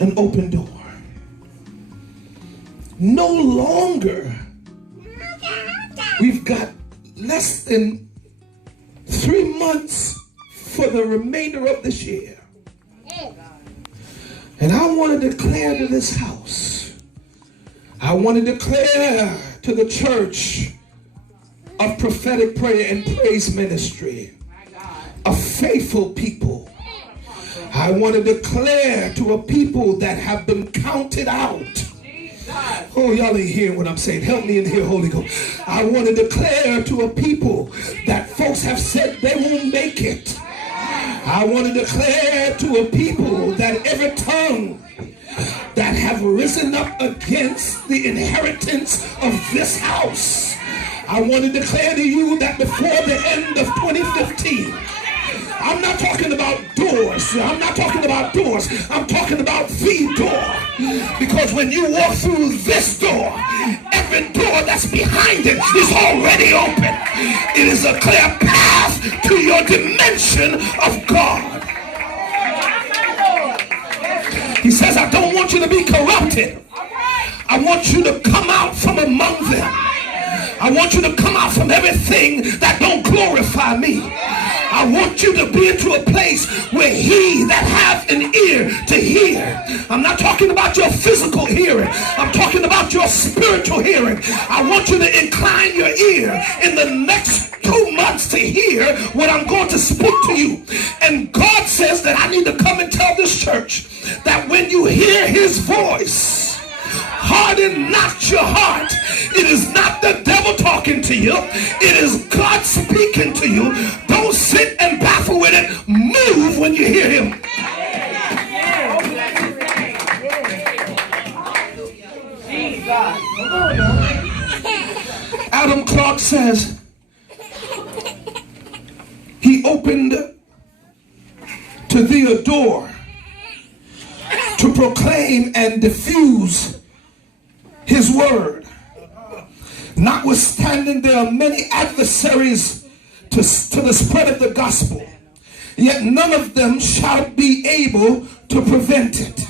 an open door. No longer. We've got less than 3 months for the remainder of this year. And I want to declare to this house, I want to declare to the church of prophetic prayer and praise ministry, a faithful people. I want to declare to a people that have been counted out. Oh, y'all ain't hearing what I'm saying. Help me in here, Holy Ghost. I want to declare to a people that folks have said they won't make it. I want to declare to a people that every tongue that have risen up against the inheritance of this house, I want to declare to you that before the end of 2015, I'm not talking about doors. I'm not talking about doors. I'm talking about the door. Because when you walk through this door, every door that's behind it is already open. It is a clear path to your dimension of God. He says, I don't want you to be corrupted. I want you to come out from among them. I want you to come out from everything that don't glorify me. I want you to be into a place where he that hath an ear to hear. I'm not talking about your physical hearing. I'm talking about your spiritual hearing. I want you to incline your ear in the next 2 months to hear what I'm going to speak to you. And God says that I need to come and tell this church that when you hear his voice, harden not your heart. It is not the devil talking to you. It is God speaking to you. Don't sit and baffle with it. Move when you hear him. Adam Clark says he opened to thee a door to proclaim and diffuse his word. Notwithstanding, there are many adversaries to the spread of the gospel, yet none of them shall be able to prevent it.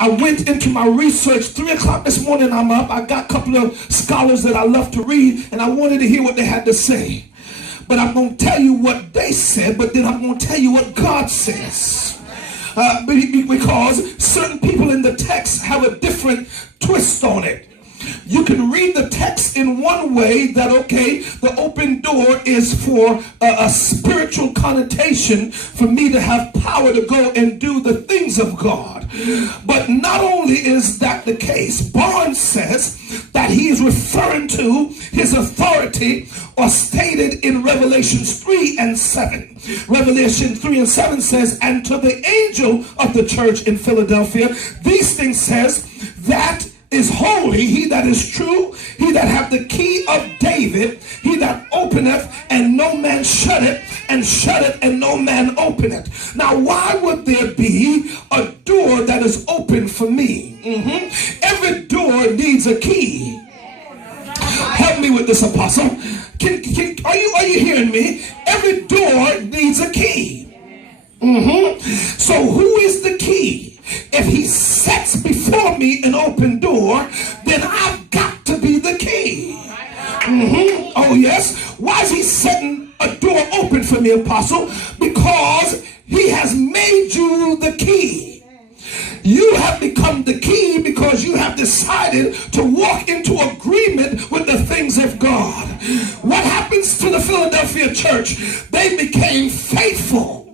I went into my research. 3 o'clock this morning I'm up. I got a couple of scholars that I love to read, and I wanted to hear what they had to say. But I'm going to tell you what they said, but then I'm going to tell you what God says. Because certain people in the text have a different twist on it. You can read the text in one way that, okay, the open door is for a spiritual connotation for me to have power to go and do the things of God. But not only is that the case, Barnes says that he is referring to his authority or stated in Revelations 3 and 7. Revelation 3 and 7 says, and to the angel of the church in Philadelphia, these things says, that is holy, he that is true, he that hath the key of David, he that openeth and no man shutteth, and shutteth and no man openeth. Now why would there be a door that is open for me? Every door needs a key. Help me with this, apostle. Are you hearing me? Every door needs a key. So who is the key? If he sets before me an open door, then I've got to be the key. Oh yes. Why is he setting a door open for me, apostle? Because he has made you the key. You have become the key because you have decided to walk into agreement with the things of God. What happens to the Philadelphia church? They became faithful.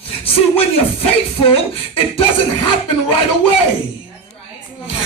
See, when you're faithful, it doesn't happen right away.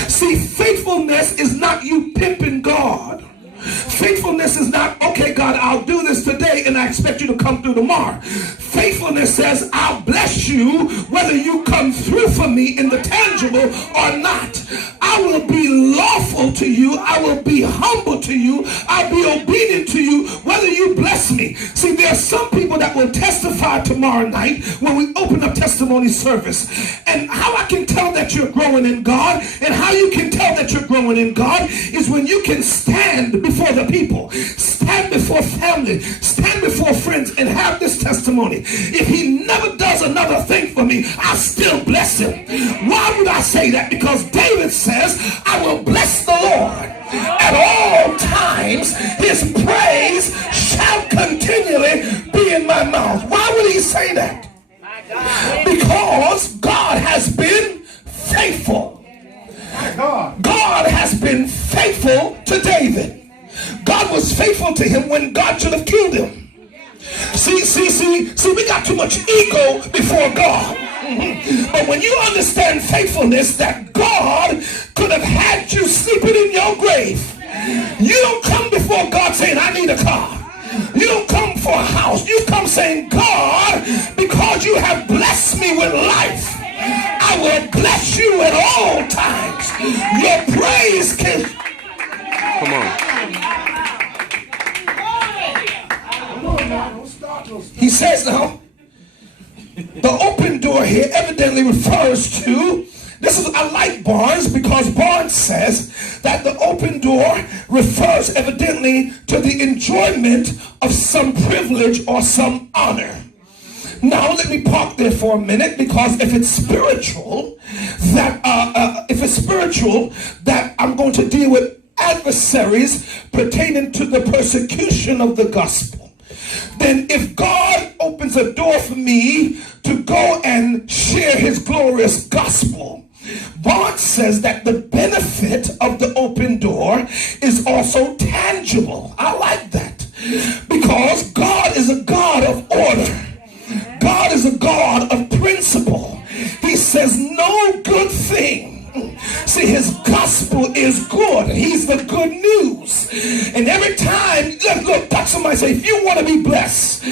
See, faithfulness is not you pimping God. Faithfulness is not, okay, God, I'll do this today and I expect you to come through tomorrow. Faithfulness says, I'll bless you whether you come through for me in the tangible or not. I will be lawful to you. I will be humble to you. I'll be obedient to you whether you bless me. See, there are some people that will testify tomorrow night when we open up testimony service. And how I can tell that you're growing in God and how you can tell that you're growing in God is when you can stand before the people, stand before family, stand before friends and have this testimony. If he never does another thing for me, I still bless him. Why would I say that? Because David says, I will bless the Lord at all times. His praise shall continually be in my mouth. Why would he say that? Because God has been faithful. God has been faithful to David. God was faithful to him when God should have killed him. See, we got too much ego before God. But when you understand faithfulness, that God could have had you sleeping in your grave. You don't come before God saying, I need a car. You don't come for a house. You come saying, God, because you have blessed me with life, I will bless you at all times. Your praise can... Come on. He says now, the open door here evidently refers to, I like Barnes because Barnes says that the open door refers evidently to the enjoyment of some privilege or some honor. Now let me park there for a minute, because if it's spiritual, that I'm going to deal with adversaries pertaining to the persecution of the gospel. Then if God opens a door for me to go and share his glorious gospel, Barnes says that the benefit of the open door is also tangible. I like that, because God is a God of order. God is a God of principle. He says no good thing. See, his gospel is good. He's the good news. And every time, look, touch somebody, say, if you want to be blessed,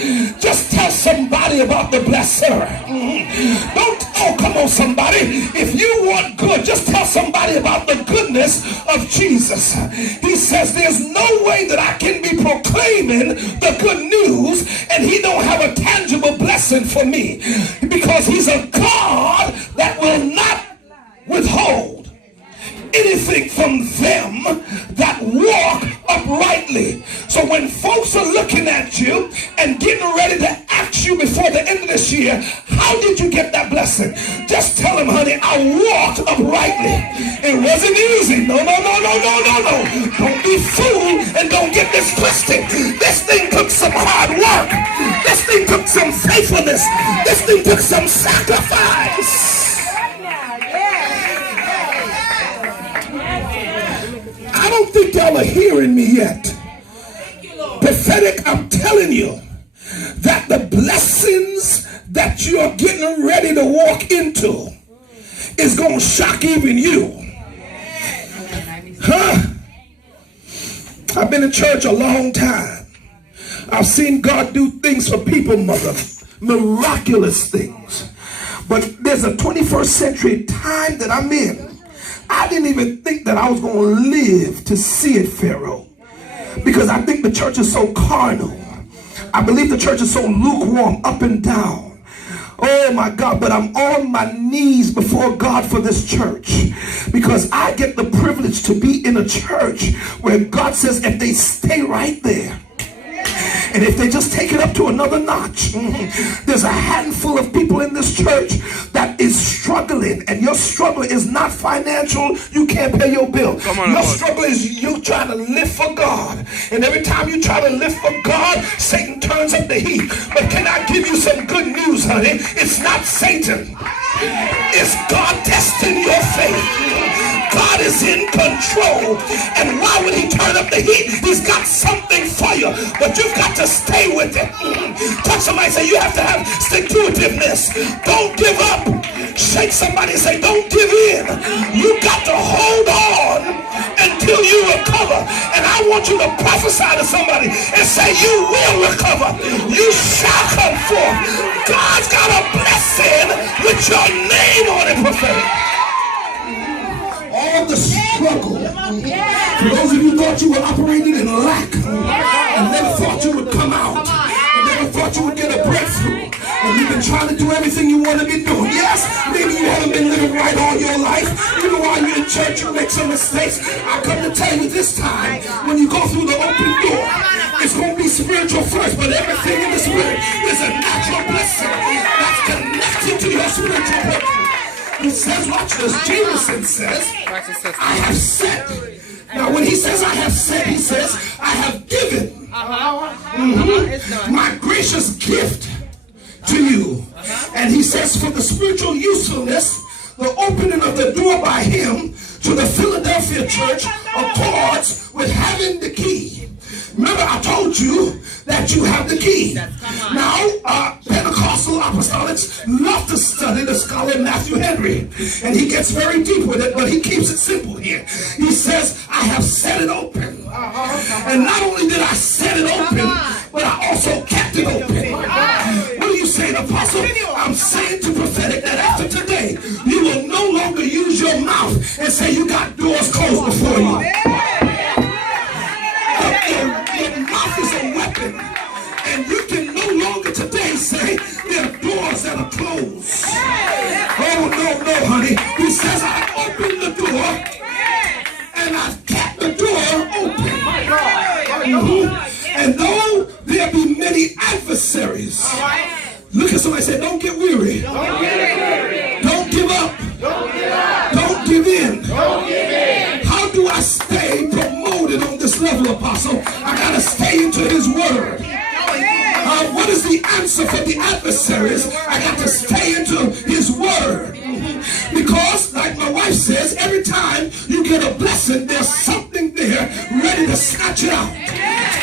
just tell somebody about the blesser. Come on, somebody. If you want good, just tell somebody about the goodness of Jesus. He says there's no way that I can be proclaiming the good news and he don't have a tangible blessing for me, because he's a God that will not withhold anything from them that walk uprightly. So when folks are looking at you and getting ready to ask you before the end of this year, how did you get that blessing? Just tell them, honey, I walked uprightly. It wasn't easy. No. Don't be fooled and don't get this twisted. This thing took some hard work. This thing took some faithfulness. This thing took some sacrifice. I don't think y'all are hearing me yet. Prophetic, I'm telling you that the blessings that you're getting ready to walk into is going to shock even you. I've been in church a long time. I've seen God do things for people, mother, miraculous things. But there's a 21st century time that I'm in. I didn't even think that I was going to live to see it, Pharaoh, because I think the church is so carnal. I believe the church is so lukewarm, up and down. Oh my God, but I'm on my knees before God for this church, because I get the privilege to be in a church where God says if they stay right there, and if they just take it up to another notch, there's a handful of people in this church that is struggling, and your struggle is not financial. You can't pay your bill. Your struggle is you trying to live for God, and every time you try to live for God, Satan turns up the heat. But can I give you some good news, honey? It's not Satan. It's God testing your faith. God is in control, and why would he turn up the heat? He's got something for you, but you've got to stay with it. Touch somebody, say you have to have stick-to-itiveness. Don't give up. Shake somebody and say don't give in. You got to hold on until you recover. And I want you to prophesy to somebody and say you will recover. You shall come forth. God's got a blessing with your name on it, prophetic. All the struggle. For those of you who thought you were operating in lack and never thought you would come out and never thought you would get a breakthrough, and you've been trying to do everything you want to be doing. Yes, maybe you haven't been living right all your life. Even while you're in church, you make some mistakes. I come to tell you this time, when you go through the open door, it's going to be spiritual first, but everything in the spirit is a natural blessing that's connected to your spiritual breakthrough. He says, watch this, Jameson says, I have set. Now when he says I have set, he says, I have given my gracious gift to you. And he says, for the spiritual usefulness, the opening of the door by him to the Philadelphia church accords with having the key. Remember, I told you that you have the key. Now, Pentecostal apostolics love to study the scholar Matthew Henry, and he gets very deep with it, but he keeps it simple here. He says, I have set it open. And not only did I set it open, but I also kept it open. What are you saying, Apostle? I'm saying to prophetic that after today, you will no longer use your mouth and say you got doors closed before you. Your mouth is a weapon, and you can no longer today say there are doors that are closed. Oh, no, honey. He says, I opened the door, and I've kept the door open. And though there be many adversaries, look at somebody and say, don't get weary. Don't give up. Don't give in. How do I stay promoted on this level, Apostle? I got to stay into his word. What is the answer for the adversaries? I got to stay into his word. Because, like my wife says, every time you get a blessing, there's something there ready to snatch it out.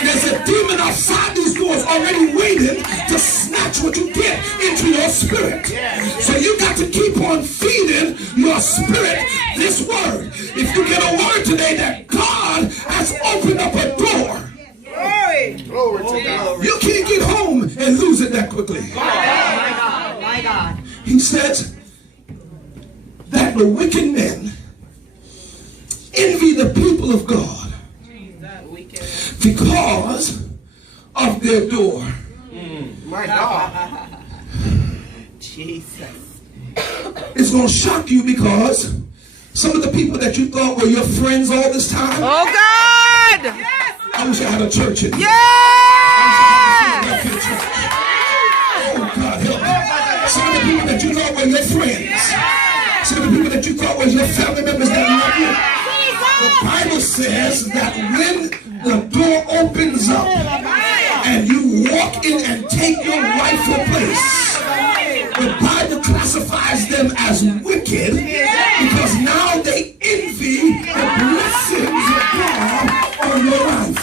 There's a demon outside these doors already waiting to snatch what you get into your spirit. So you got to keep on feeding your spirit this word. If you get a word today that God has opened up a door, glory to God. You can't get home and lose it that quickly. My God. He says that the wicked men envy the people of God because of their door. My God. Jesus. It's going to shock you because some of the people that you thought were your friends all this time. Oh God! I wish I had a church in here. Yeah! Oh God, help me. Some of the people that you thought were your friends. Some of the people that you thought were your family members that love you. The Bible says that when the door opens up and you walk in and take your rightful place, the Bible classifies them as wicked because now they envy the blessings of God on your life.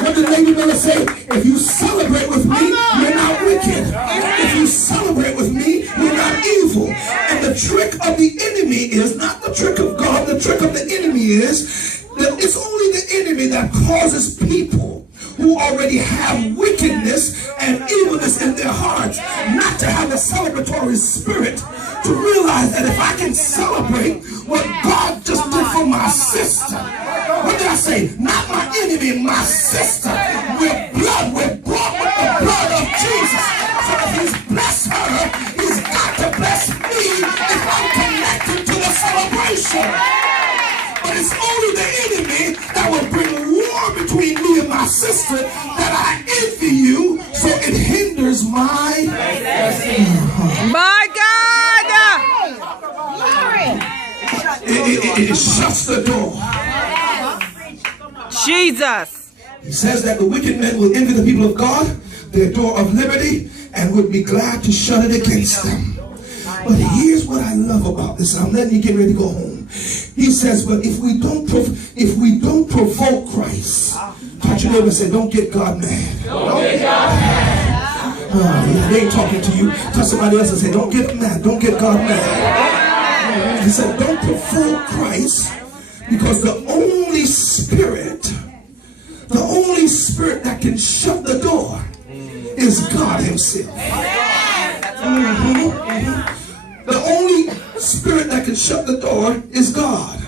What did Lady Miller say? If you celebrate with me, you're not wicked. If you celebrate with me, you're not evil. And the trick of the enemy is not the trick of God. The trick of the enemy is that it's only the enemy that causes people who already have wickedness and evilness in their hearts not to have a celebratory spirit, to realize that if I can celebrate what God just did for my sister, what did I say? Not my enemy, my sister. We're blood. We're bought with the blood of Jesus. So if he's blessed her, he's got to bless me if I'm connected to the celebration. But it's only the enemy that will bring war between me and my sister that I envy you, so it hinders my blessing. My God! It shuts the door. Jesus. He says that the wicked men will envy the people of God, their door of liberty, and would be glad to shut it against them. But here's what I love about this. I'm letting you get ready to go home. He says, but if we don't provoke Christ, touch your neighbor and say, don't get God mad. Don't get God mad. They ain't talking to you. Touch somebody else and say, don't get mad. Don't get God mad. He said, don't provoke Christ, because the only spirit that can shut the door is God himself. The only spirit that can shut the door is God.